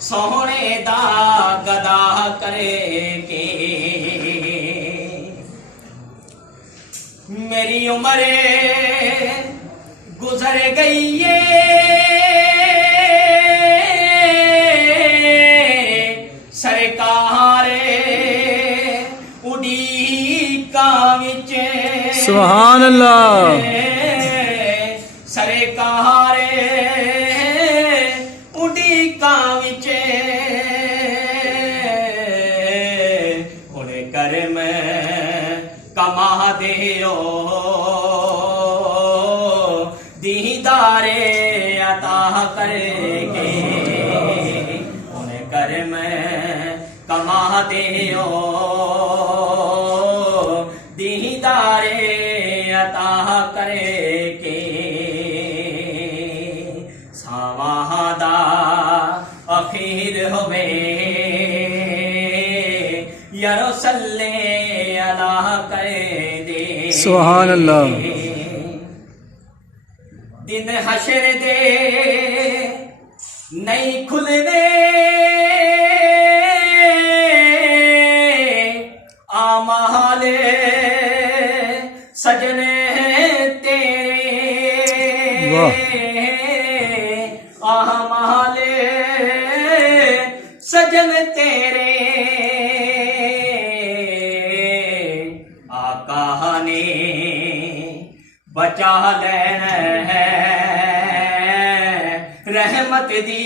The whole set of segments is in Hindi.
सोहने दा गदा करेगी। मेरी उम्र गुजर गई है, सरकार उड़ीका विच सुभान अल्लाह। सरकार उड़ीका विच हुण करम कमा दियो, दीदारे अता करके। हुण करम कमा दियो, दीदारे अता करके। सावादा अखीर होवे यारो सल्ले अला करे दे। सुभान अल्लाह। दिन हशर दे नहीं खुलने, आमाल सजने तेरे, आमाल सजन तेरे। आका ने बचा लेना है, रहमत दी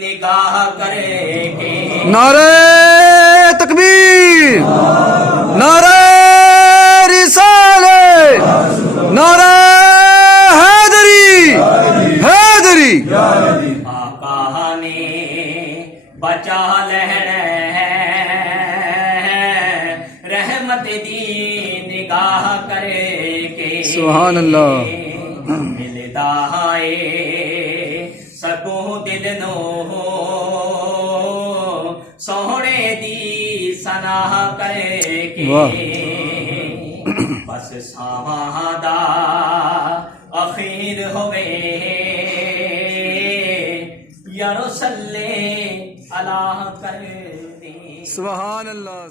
निगाह करेगी। नारे तकबीर, नारे रिसालत, नारे हैदरी, हैदरी। आका ने बचा लेना है, रहमत दी निगाह करेगी। सुभान अल्लाह। मिलदा है सको दिल नो, सोहने दी सनाह करेगी। बस सावादा अखीर होवे यारो सल्ले अला कर दे। सुभान अल्लाह।